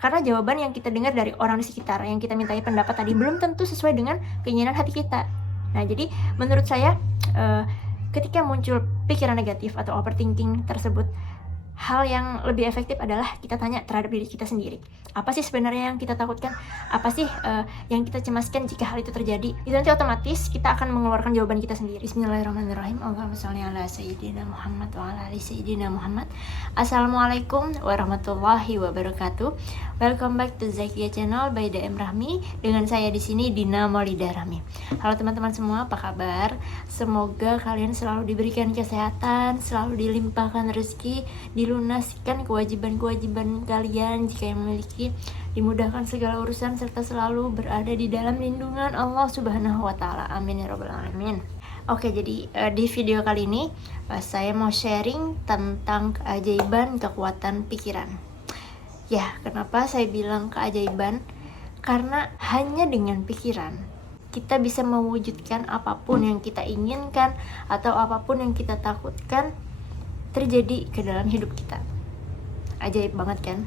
Karena jawaban yang kita dengar dari orang di sekitar, yang kita mintai pendapat tadi, belum tentu sesuai dengan keinginan hati kita. Nah, jadi menurut saya ketika muncul pikiran negatif atau overthinking tersebut, hal yang lebih efektif adalah kita tanya terhadap diri kita sendiri. Apa sih sebenarnya yang kita takutkan? Apa sih yang kita cemaskan jika hal itu terjadi? Itu nanti otomatis kita akan mengeluarkan jawaban kita sendiri. Bismillahirrahmanirrahim. Allahumma sholli ala sayyidina Muhammad wa ala ali sayyidina Muhammad. Assalamualaikum warahmatullahi wabarakatuh. Welcome back to Zakia Channel by DM Rahmi. Dengan saya di sini Dina Maulida Rahmi. Halo teman-teman semua, apa kabar? Semoga kalian selalu diberikan kesehatan, selalu dilimpahkan rezeki, dilunaskan kewajiban-kewajiban kalian jika yang memiliki, dimudahkan segala urusan serta selalu berada di dalam lindungan Allah Subhanahu wa taala. Amin ya rabbal alamin. Oke, jadi di video kali ini saya mau sharing tentang keajaiban kekuatan pikiran. Ya, kenapa saya bilang keajaiban? Karena hanya dengan pikiran kita bisa mewujudkan apapun yang kita inginkan atau apapun yang kita takutkan terjadi ke dalam hidup kita. Ajaib banget kan?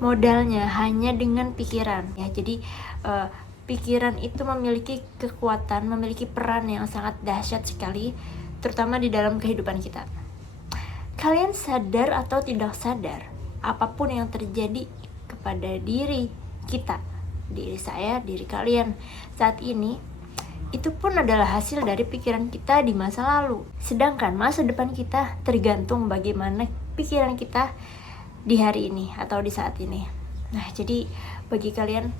Modalnya hanya dengan pikiran ya. Jadi pikiran itu memiliki kekuatan, memiliki peran yang sangat dahsyat sekali, terutama di dalam kehidupan kita. Kalian sadar atau tidak sadar, apapun yang terjadi kepada diri kita, diri saya, diri kalian saat ini, itu pun adalah hasil dari pikiran kita di masa lalu. Sedangkan masa depan kita tergantung bagaimana pikiran kita di hari ini atau di saat ini. Nah, jadi bagi kalian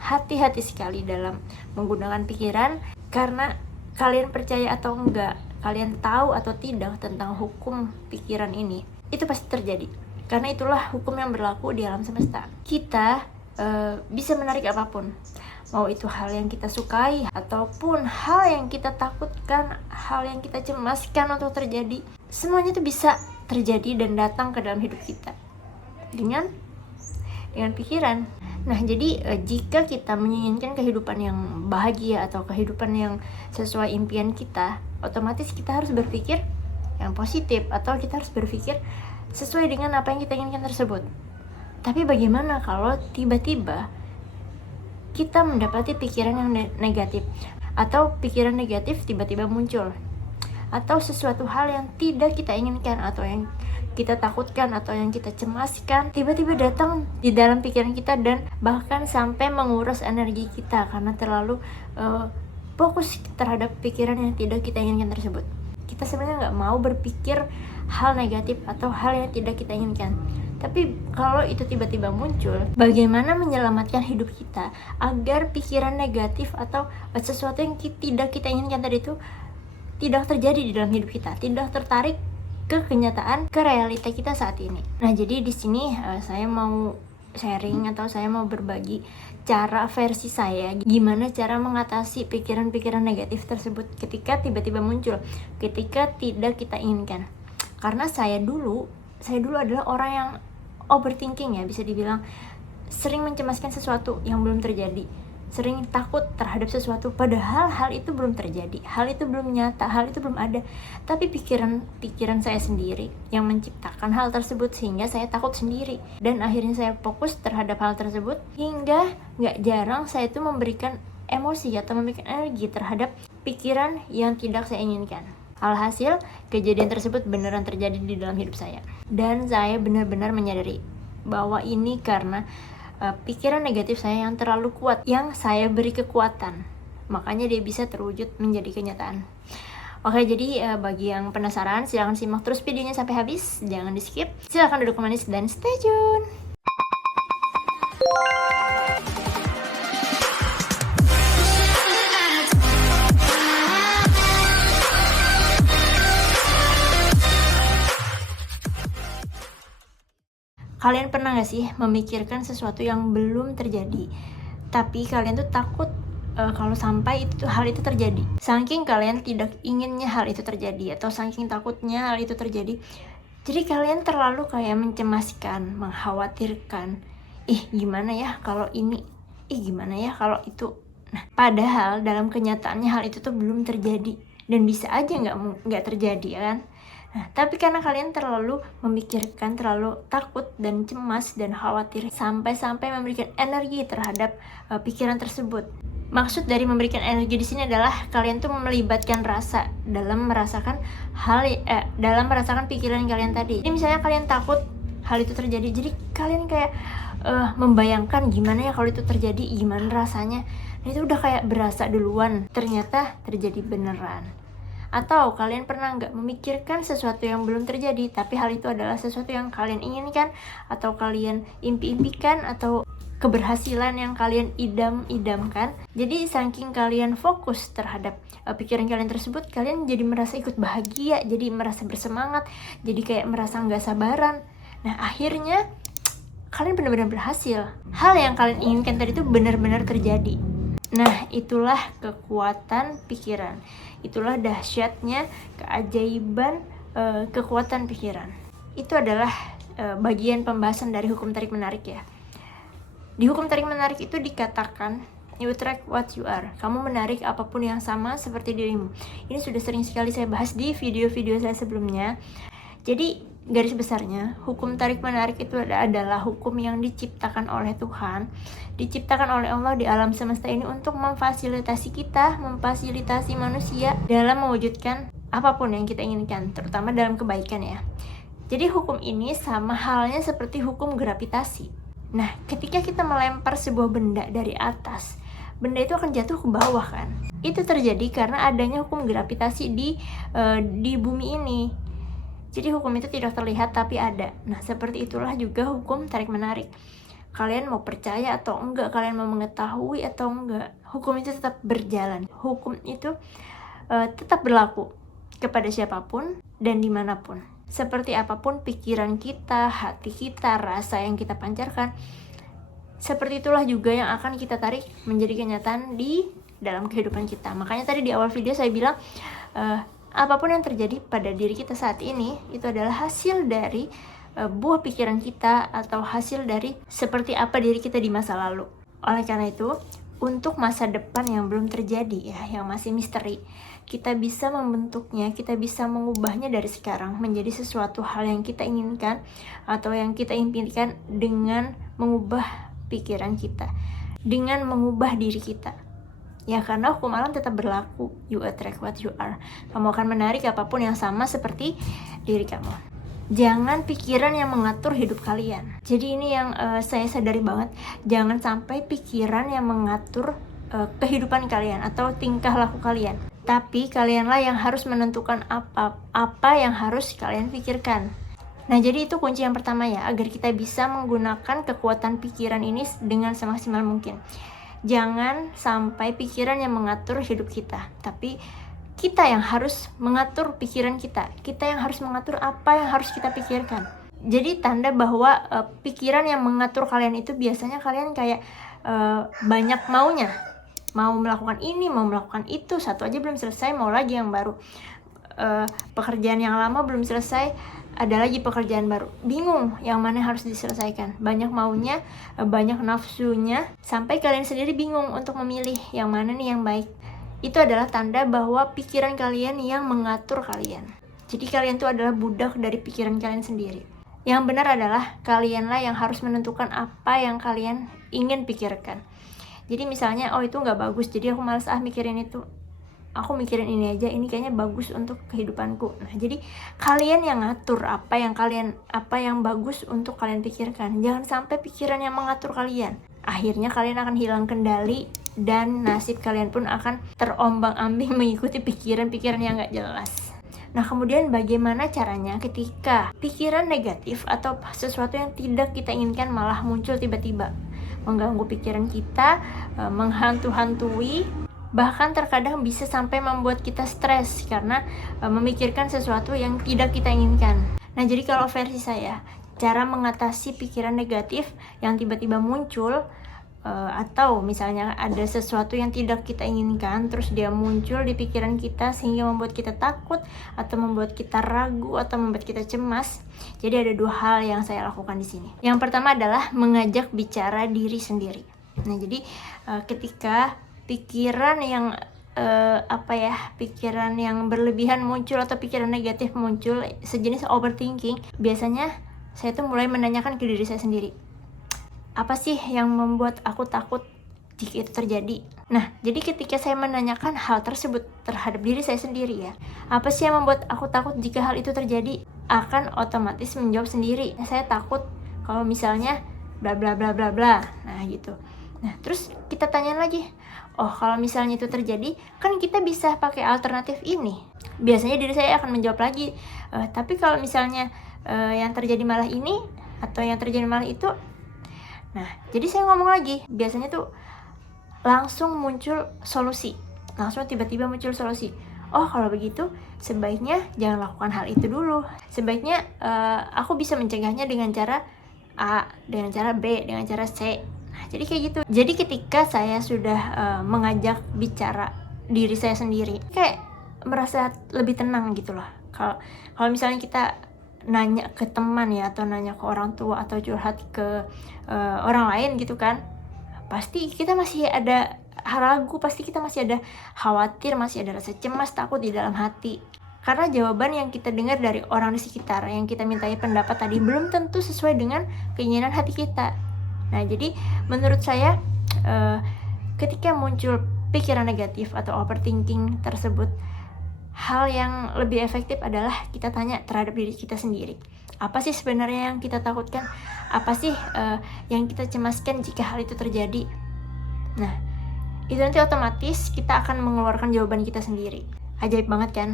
hati-hati sekali dalam menggunakan pikiran, karena kalian percaya atau enggak, kalian tahu atau tidak tentang hukum pikiran ini, itu pasti terjadi. Karena itulah hukum yang berlaku di alam semesta. Kita bisa menarik apapun, mau itu hal yang kita sukai ataupun hal yang kita takutkan, hal yang kita cemaskan untuk terjadi. Semuanya itu bisa terjadi dan datang ke dalam hidup kita dengan pikiran. Nah, jadi jika kita menginginkan kehidupan yang bahagia atau kehidupan yang sesuai impian kita, otomatis kita harus berpikir yang positif atau kita harus berpikir sesuai dengan apa yang kita inginkan tersebut. Tapi bagaimana kalau tiba-tiba kita mendapati pikiran yang negatif, atau pikiran negatif tiba-tiba muncul, atau sesuatu hal yang tidak kita inginkan atau yang kita takutkan atau yang kita cemaskan tiba-tiba datang di dalam pikiran kita dan bahkan sampai menguras energi kita karena terlalu fokus terhadap pikiran yang tidak kita inginkan tersebut. Kita sebenarnya nggak mau berpikir hal negatif atau hal yang tidak kita inginkan. Tapi kalau itu tiba-tiba muncul, bagaimana menyelamatkan hidup kita agar pikiran negatif atau sesuatu yang tidak kita inginkan tadi itu tidak terjadi di dalam hidup kita, tidak tertarik ke kenyataan, ke realita kita saat ini. Nah, jadi di sini saya mau sharing atau saya mau berbagi cara versi saya gimana cara mengatasi pikiran-pikiran negatif tersebut ketika tiba-tiba muncul, ketika tidak kita inginkan. Karena saya dulu adalah orang yang overthinking ya, bisa dibilang sering mencemaskan sesuatu yang belum terjadi, sering takut terhadap sesuatu padahal hal itu belum terjadi, hal itu belum nyata, hal itu belum ada, tapi pikiran saya sendiri yang menciptakan hal tersebut sehingga saya takut sendiri dan akhirnya saya fokus terhadap hal tersebut hingga gak jarang saya itu memberikan emosi atau memberikan energi terhadap pikiran yang tidak saya inginkan. Alhasil, kejadian tersebut beneran terjadi di dalam hidup saya. Dan saya benar-benar menyadari bahwa ini karena pikiran negatif saya yang terlalu kuat, yang saya beri kekuatan. Makanya dia bisa terwujud menjadi kenyataan. Oke, jadi bagi yang penasaran, silahkan simak terus videonya sampai habis. Jangan di skip. Silahkan duduk manis dan stay tune. Kalian pernah gak sih memikirkan sesuatu yang belum terjadi, tapi kalian tuh takut kalau sampai hal itu terjadi. Saking kalian tidak inginnya hal itu terjadi atau saking takutnya hal itu terjadi, jadi kalian terlalu kayak mencemaskan, mengkhawatirkan. Gimana ya kalau ini? Gimana ya kalau itu? Nah, padahal dalam kenyataannya hal itu tuh belum terjadi dan bisa aja nggak terjadi, ya kan? Nah, tapi karena kalian terlalu memikirkan, terlalu takut dan cemas dan khawatir sampai-sampai memberikan energi terhadap pikiran tersebut. Maksud dari memberikan energi di sini adalah kalian tuh melibatkan rasa dalam merasakan dalam merasakan pikiran kalian tadi. Jadi misalnya kalian takut hal itu terjadi, jadi kalian kayak membayangkan gimana ya kalau itu terjadi, gimana rasanya. Dan itu udah kayak berasa duluan, ternyata terjadi beneran. Atau kalian pernah nggak memikirkan sesuatu yang belum terjadi, tapi hal itu adalah sesuatu yang kalian inginkan, atau kalian impi-impikan, atau keberhasilan yang kalian idam-idamkan. Jadi saking kalian fokus terhadap pikiran kalian tersebut, kalian jadi merasa ikut bahagia, jadi merasa bersemangat, jadi kayak merasa nggak sabaran. Nah, akhirnya kalian benar-benar berhasil. Hal yang kalian inginkan tadi itu benar-benar terjadi. Nah, itulah kekuatan pikiran. Itulah dahsyatnya, keajaiban, kekuatan pikiran. Itu adalah bagian pembahasan dari hukum tarik-menarik ya. Di hukum tarik-menarik itu dikatakan, you attract what you are. Kamu menarik apapun yang sama seperti dirimu. Ini sudah sering sekali saya bahas di video-video saya sebelumnya. Jadi, garis besarnya, hukum tarik-menarik itu adalah hukum yang diciptakan oleh Tuhan, diciptakan oleh Allah di alam semesta ini untuk memfasilitasi kita, memfasilitasi manusia dalam mewujudkan apapun yang kita inginkan, terutama dalam kebaikan ya. Jadi hukum ini sama halnya seperti hukum gravitasi. Nah, ketika kita melempar sebuah benda dari atas, benda itu akan jatuh ke bawah kan. Itu terjadi karena adanya hukum gravitasi di bumi ini. Jadi hukum itu tidak terlihat tapi ada. Nah, seperti itulah juga hukum tarik-menarik. Kalian mau percaya atau enggak, kalian mau mengetahui atau enggak, hukum itu tetap berjalan. Hukum itu tetap berlaku kepada siapapun dan dimanapun. Seperti apapun pikiran kita, hati kita, rasa yang kita pancarkan, seperti itulah juga yang akan kita tarik menjadi kenyataan di dalam kehidupan kita. Makanya tadi di awal video saya bilang, apapun yang terjadi pada diri kita saat ini itu adalah hasil dari buah pikiran kita, atau hasil dari seperti apa diri kita di masa lalu. Oleh karena itu, untuk masa depan yang belum terjadi ya, yang masih misteri, kita bisa membentuknya, kita bisa mengubahnya dari sekarang menjadi sesuatu hal yang kita inginkan atau yang kita impikan dengan mengubah pikiran kita, dengan mengubah diri kita. Ya, karena hukum alam tetap berlaku. You attract what you are. Kamu akan menarik apapun yang sama seperti diri kamu. Jangan pikiran yang mengatur hidup kalian. Jadi ini yang saya sadari banget. Jangan sampai pikiran yang mengatur kehidupan kalian atau tingkah laku kalian. Tapi kalianlah yang harus menentukan apa yang harus kalian pikirkan. Nah, jadi itu kunci yang pertama ya, agar kita bisa menggunakan kekuatan pikiran ini dengan semaksimal mungkin. Jangan sampai pikiran yang mengatur hidup kita, tapi kita yang harus mengatur pikiran kita. Kita yang harus mengatur apa yang harus kita pikirkan. Jadi tanda bahwa pikiran yang mengatur kalian itu biasanya kalian kayak banyak maunya. Mau melakukan ini, mau melakukan itu, satu aja belum selesai, mau lagi yang baru. Pekerjaan yang lama belum selesai, ada lagi pekerjaan baru. Bingung yang mana harus diselesaikan. Banyak maunya, banyak nafsunya, sampai kalian sendiri bingung untuk memilih yang mana nih yang baik. Itu adalah tanda bahwa pikiran kalian yang mengatur kalian. Jadi kalian tuh adalah budak dari pikiran kalian sendiri. Yang benar adalah kalianlah yang harus menentukan apa yang kalian ingin pikirkan. Jadi misalnya, oh itu nggak bagus, jadi aku malas mikirin itu. Aku mikirin ini aja, ini kayaknya bagus untuk kehidupanku. Nah, jadi kalian yang ngatur apa yang bagus untuk kalian pikirkan. Jangan sampai pikiran yang mengatur kalian. Akhirnya kalian akan hilang kendali dan nasib kalian pun akan terombang-ambing mengikuti pikiran-pikiran yang nggak jelas. Nah, kemudian bagaimana caranya ketika pikiran negatif atau sesuatu yang tidak kita inginkan malah muncul tiba-tiba, mengganggu pikiran kita, menghantui, bahkan terkadang bisa sampai membuat kita stres karena memikirkan sesuatu yang tidak kita inginkan. Nah, jadi kalau versi saya, cara mengatasi pikiran negatif yang tiba-tiba muncul, atau misalnya ada sesuatu yang tidak kita inginkan terus dia muncul di pikiran kita sehingga membuat kita takut atau membuat kita ragu atau membuat kita cemas. Jadi ada dua hal yang saya lakukan di sini. Yang pertama adalah mengajak bicara diri sendiri. Nah, jadi ketika pikiran yang pikiran yang berlebihan muncul atau pikiran negatif muncul, sejenis overthinking, biasanya saya tuh mulai menanyakan ke diri saya sendiri, apa sih yang membuat aku takut jika itu terjadi? Nah, jadi ketika saya menanyakan hal tersebut terhadap diri saya sendiri ya, apa sih yang membuat aku takut jika hal itu terjadi? Akan otomatis menjawab sendiri, saya takut kalau misalnya bla bla bla bla bla. Nah, gitu. Nah, terus kita tanya lagi, oh kalau misalnya itu terjadi, kan kita bisa pakai alternatif ini. Biasanya diri saya akan menjawab lagi, tapi kalau misalnya yang terjadi malah ini, atau yang terjadi malah itu. Nah, jadi saya ngomong lagi, biasanya tuh langsung muncul solusi, langsung tiba-tiba muncul solusi. Oh kalau begitu, sebaiknya jangan lakukan hal itu dulu. Sebaiknya aku bisa mencegahnya dengan cara A, dengan cara B, dengan cara C. Nah, jadi kayak gitu. Jadi ketika saya sudah mengajak bicara diri saya sendiri, kayak merasa lebih tenang gitu loh. Kalau misalnya kita nanya ke teman ya, atau nanya ke orang tua, atau curhat ke orang lain gitu kan, pasti kita masih ada ragu, pasti kita masih ada khawatir, masih ada rasa cemas, takut di dalam hati. Karena jawaban yang kita dengar dari orang di sekitar, yang kita mintai pendapat tadi, belum tentu sesuai dengan keinginan hati kita. Nah, jadi menurut saya ketika muncul pikiran negatif atau overthinking tersebut, hal yang lebih efektif adalah kita tanya terhadap diri kita sendiri. Apa sih sebenarnya yang kita takutkan? Apa sih yang kita cemaskan jika hal itu terjadi? Nah, itu nanti otomatis kita akan mengeluarkan jawaban kita sendiri. Ajaib banget kan?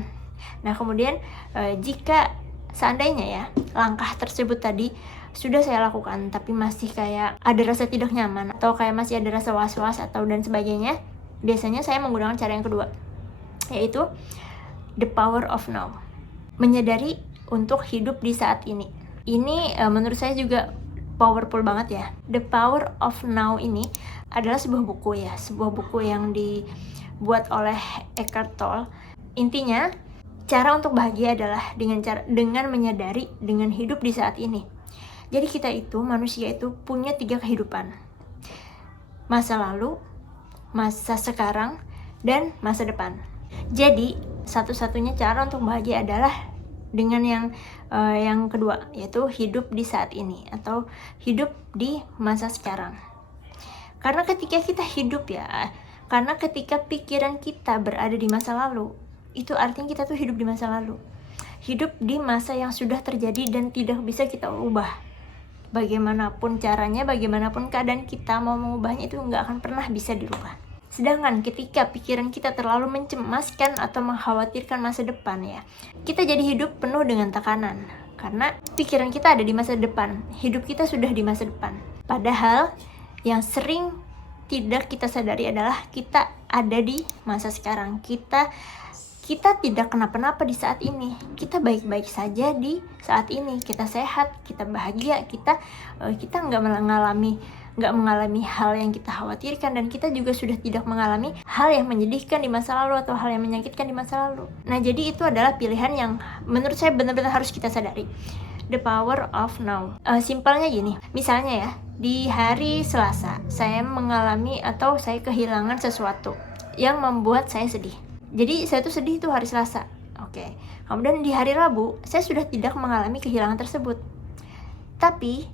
Nah, kemudian jika seandainya ya langkah tersebut tadi sudah saya lakukan, tapi masih kayak ada rasa tidak nyaman, atau kayak masih ada rasa was-was atau dan sebagainya, biasanya saya menggunakan cara yang kedua, yaitu the power of now. Menyadari untuk hidup di saat ini. Ini menurut saya juga powerful banget ya. The Power of Now ini adalah sebuah buku ya, sebuah buku yang dibuat oleh Eckhart Tolle. Intinya, cara untuk bahagia adalah dengan menyadari, dengan hidup di saat ini. Jadi kita itu, manusia itu punya 3 kehidupan. Masa lalu, masa sekarang, dan masa depan. Jadi, satu-satunya cara untuk bahagia adalah dengan yang kedua, yaitu hidup di saat ini atau hidup di masa sekarang. Karena ketika kita hidup ya, karena ketika pikiran kita berada di masa lalu, itu artinya kita tuh hidup di masa lalu, hidup di masa yang sudah terjadi dan tidak bisa kita ubah. Bagaimanapun caranya, bagaimanapun keadaan kita mau mengubahnya, itu nggak akan pernah bisa dirubah. Sedangkan ketika pikiran kita terlalu mencemaskan atau mengkhawatirkan masa depan ya, kita jadi hidup penuh dengan tekanan. Karena pikiran kita ada di masa depan, hidup kita sudah di masa depan. Padahal yang sering tidak kita sadari adalah kita ada di masa sekarang. Kita tidak kenapa-napa di saat ini. Kita baik-baik saja di saat ini. Kita sehat, kita bahagia, kita nggak mengalami hal yang kita khawatirkan, dan kita juga sudah tidak mengalami hal yang menyedihkan di masa lalu atau hal yang menyakitkan di masa lalu. Nah, jadi itu adalah pilihan yang menurut saya benar-benar harus kita sadari. The power of now. Simpelnya gini, misalnya ya, di hari Selasa saya mengalami atau saya kehilangan sesuatu yang membuat saya sedih. Jadi saya tuh sedih itu hari Selasa. Oke. Kemudian di hari Rabu saya sudah tidak mengalami kehilangan tersebut. Tapi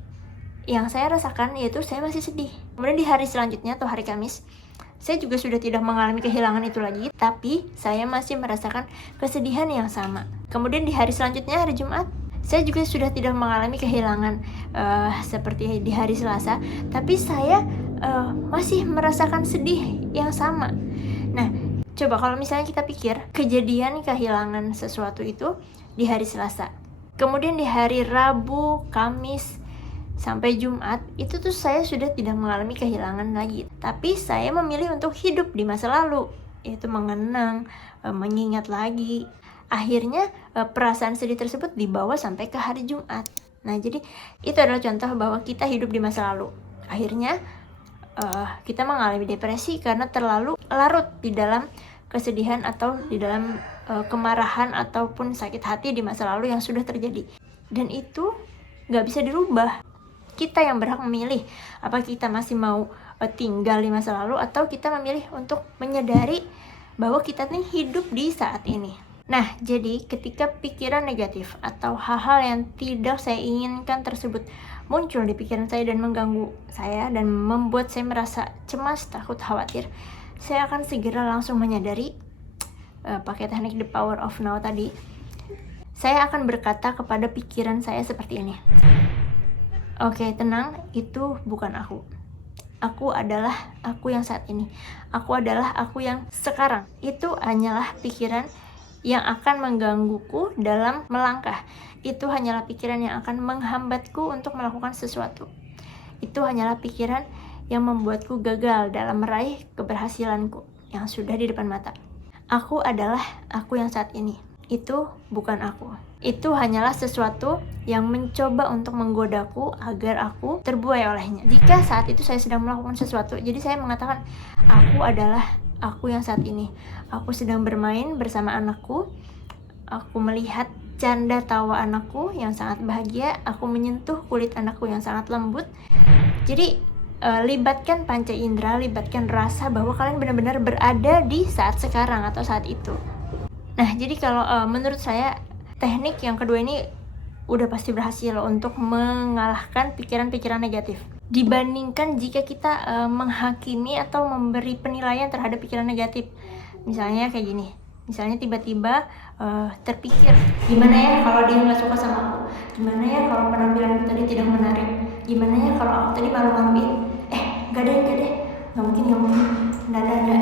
yang saya rasakan yaitu saya masih sedih. Kemudian di hari selanjutnya atau hari Kamis, saya juga sudah tidak mengalami kehilangan itu lagi, tapi saya masih merasakan kesedihan yang sama. Kemudian di hari selanjutnya, hari Jumat, saya juga sudah tidak mengalami kehilangan seperti di hari Selasa, tapi saya masih merasakan sedih yang sama. Nah, coba kalau misalnya kita pikir kejadian kehilangan sesuatu itu di hari Selasa, kemudian di hari Rabu, Kamis, sampai Jumat, itu tuh saya sudah tidak mengalami kehilangan lagi. Tapi saya memilih untuk hidup di masa lalu, yaitu mengenang, mengingat lagi. Akhirnya perasaan sedih tersebut dibawa sampai ke hari Jumat. Nah, jadi itu adalah contoh bahwa kita hidup di masa lalu. Akhirnya kita mengalami depresi karena terlalu larut di dalam kesedihan atau di dalam kemarahan ataupun sakit hati di masa lalu yang sudah terjadi. Dan itu gak bisa dirubah. Kita yang berhak memilih apa kita masih mau tinggal di masa lalu, atau kita memilih untuk menyadari bahwa kita nih hidup di saat ini. Nah, jadi ketika pikiran negatif atau hal-hal yang tidak saya inginkan tersebut muncul di pikiran saya dan mengganggu saya dan membuat saya merasa cemas, takut, khawatir, saya akan segera langsung menyadari, pakai teknik the power of now tadi, saya akan berkata kepada pikiran saya seperti ini. Oke, tenang, itu bukan aku. Aku adalah aku yang saat ini. Aku adalah aku yang sekarang. Itu hanyalah pikiran yang akan menggangguku dalam melangkah. Itu hanyalah pikiran yang akan menghambatku untuk melakukan sesuatu. Itu hanyalah pikiran yang membuatku gagal dalam meraih keberhasilanku yang sudah di depan mata. Aku adalah aku yang saat ini. Itu bukan aku. Itu hanyalah sesuatu yang mencoba untuk menggodaku agar aku terbuai olehnya. Jika saat itu saya sedang melakukan sesuatu, jadi saya mengatakan, aku adalah aku yang saat ini. Aku sedang bermain bersama anakku. Aku melihat canda tawa anakku yang sangat bahagia. Aku menyentuh kulit anakku yang sangat lembut. Jadi libatkan panca indera, libatkan rasa bahwa kalian benar-benar berada di saat sekarang atau saat itu. Nah, jadi kalau menurut saya teknik yang kedua ini udah pasti berhasil untuk mengalahkan pikiran-pikiran negatif. Dibandingkan jika kita menghakimi atau memberi penilaian terhadap pikiran negatif. Misalnya kayak gini. Misalnya tiba-tiba terpikir, gimana ya kalau dia nggak suka sama aku? Gimana ya kalau penampilanku tadi tidak menarik? Gimana ya kalau aku tadi malu-maluin? Gak deh, nggak mungkin, nggak ada.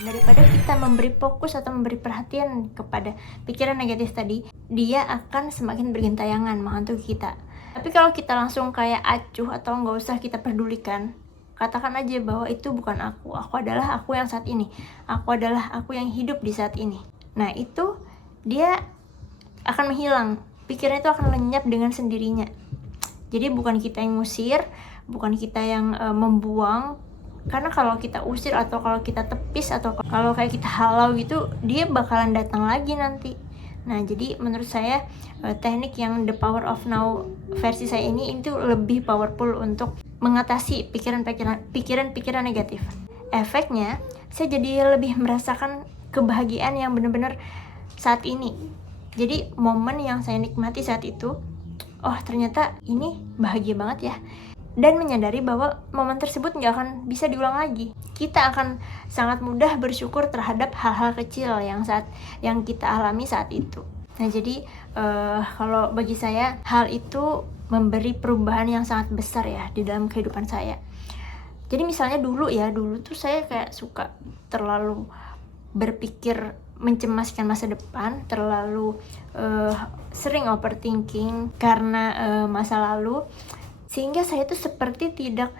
Daripada kita memberi fokus atau memberi perhatian kepada pikiran negatif tadi, dia akan semakin bergentayangan menghantui kita. Tapi kalau kita langsung kayak acuh atau nggak usah kita pedulikan, katakan aja bahwa itu bukan aku adalah aku yang saat ini, aku adalah aku yang hidup di saat ini. Nah, itu dia akan menghilang, pikiran itu akan lenyap dengan sendirinya. Jadi bukan kita yang ngusir, bukan kita yang membuang. Karena kalau kita usir atau kalau kita tepis atau kalau kayak kita halau gitu, dia bakalan datang lagi nanti. Nah, jadi menurut saya teknik yang the power of now versi saya ini itu lebih powerful untuk mengatasi pikiran-pikiran negatif. Efeknya, saya jadi lebih merasakan kebahagiaan yang benar-benar saat ini. Jadi momen yang saya nikmati saat itu, oh ternyata ini bahagia banget ya. Dan menyadari bahwa momen tersebut nggak akan bisa diulang lagi. Kita akan sangat mudah bersyukur terhadap hal-hal kecil yang kita alami saat itu. Nah, jadi kalau bagi saya hal itu memberi perubahan yang sangat besar ya di dalam kehidupan saya. Jadi misalnya dulu tuh saya kayak suka terlalu berpikir mencemaskan masa depan, terlalu sering overthinking karena masa lalu. Sehingga saya tuh seperti tidak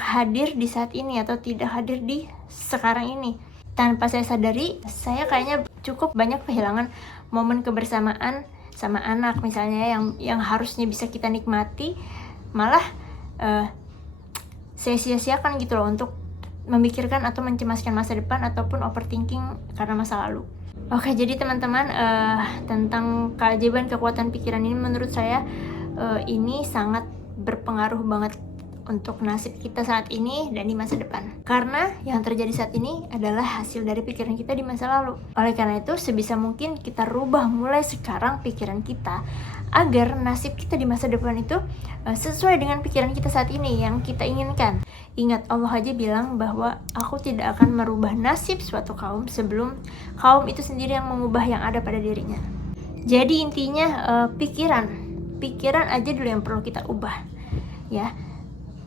hadir di saat ini atau tidak hadir di sekarang ini. Tanpa saya sadari, saya kayaknya cukup banyak kehilangan momen kebersamaan sama anak misalnya yang harusnya bisa kita nikmati, malah saya sia-siakan gitu loh untuk memikirkan atau mencemaskan masa depan ataupun overthinking karena masa lalu. Oke, jadi teman-teman, tentang keajaiban kekuatan pikiran ini menurut saya ini sangat berpengaruh banget untuk nasib kita saat ini dan di masa depan. Karena yang terjadi saat ini adalah hasil dari pikiran kita di masa lalu. Oleh karena itu, sebisa mungkin kita rubah mulai sekarang pikiran kita agar nasib kita di masa depan itu sesuai dengan pikiran kita saat ini yang kita inginkan. Ingat, Allah aja bilang bahwa aku tidak akan merubah nasib suatu kaum sebelum kaum itu sendiri yang mengubah yang ada pada dirinya. Jadi intinya pikiran aja dulu yang perlu kita ubah ya.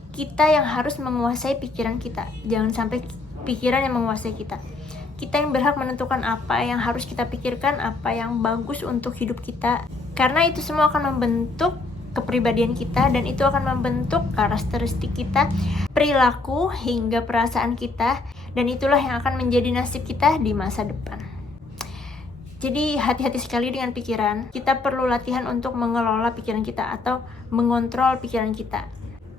Kita yang harus menguasai pikiran kita, jangan sampai pikiran yang menguasai kita. Kita yang berhak menentukan apa yang harus kita pikirkan, apa yang bagus untuk hidup kita, karena itu semua akan membentuk kepribadian kita dan itu akan membentuk karakteristik kita, perilaku hingga perasaan kita, dan itulah yang akan menjadi nasib kita di masa depan. Jadi hati-hati sekali dengan pikiran. Kita perlu latihan untuk mengelola pikiran kita atau mengontrol pikiran kita.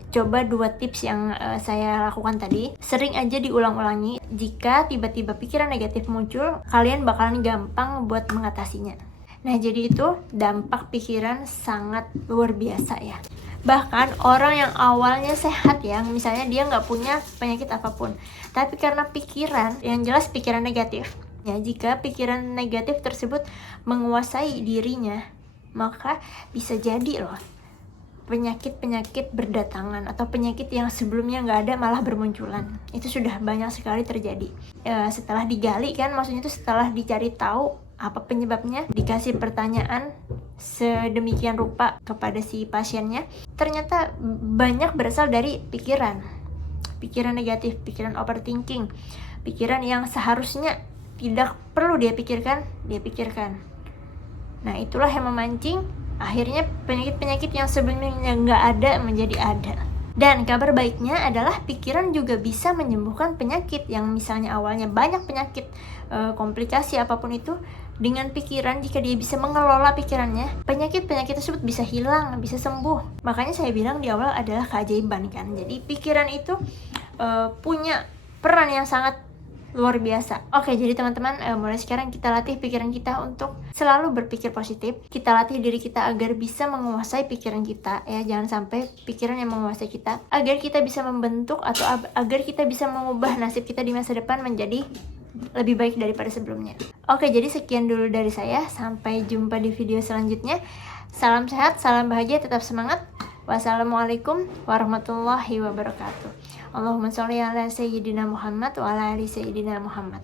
Coba 2 tips yang saya lakukan tadi, sering aja diulang-ulangi. Jika tiba-tiba pikiran negatif muncul, kalian bakalan gampang buat mengatasinya. Nah, jadi itu dampak pikiran sangat luar biasa ya. Bahkan orang yang awalnya sehat ya, misalnya dia nggak punya penyakit apapun, tapi karena pikiran, yang jelas pikiran negatif ya, jika pikiran negatif tersebut menguasai dirinya, maka bisa jadi loh penyakit-penyakit berdatangan atau penyakit yang sebelumnya nggak ada malah bermunculan. Itu sudah banyak sekali terjadi. Setelah digali kan, maksudnya itu setelah dicari tahu apa penyebabnya, dikasih pertanyaan sedemikian rupa kepada si pasiennya, ternyata banyak berasal dari pikiran negatif, pikiran overthinking, pikiran yang seharusnya tidak perlu dia pikirkan. Nah, itulah yang memancing akhirnya penyakit-penyakit yang sebelumnya nggak ada menjadi ada. Dan kabar baiknya adalah pikiran juga bisa menyembuhkan penyakit yang misalnya awalnya banyak penyakit, komplikasi apapun itu. Dengan pikiran, jika dia bisa mengelola pikirannya, penyakit-penyakit tersebut bisa hilang, bisa sembuh. Makanya saya bilang di awal adalah keajaiban kan. Jadi pikiran itu punya peran yang sangat luar biasa. Oke, jadi teman-teman, mulai sekarang kita latih pikiran kita untuk selalu berpikir positif. Kita latih diri kita agar bisa menguasai pikiran kita ya, jangan sampai pikiran yang menguasai kita, agar kita bisa membentuk atau agar kita bisa mengubah nasib kita di masa depan menjadi lebih baik daripada sebelumnya. Oke, jadi sekian dulu dari saya. Sampai jumpa di video selanjutnya. Salam sehat, salam bahagia, tetap semangat. Wassalamualaikum warahmatullahi wabarakatuh. Allahumma sholli ala sayyidina Muhammad wa ala ali sayyidina Muhammad.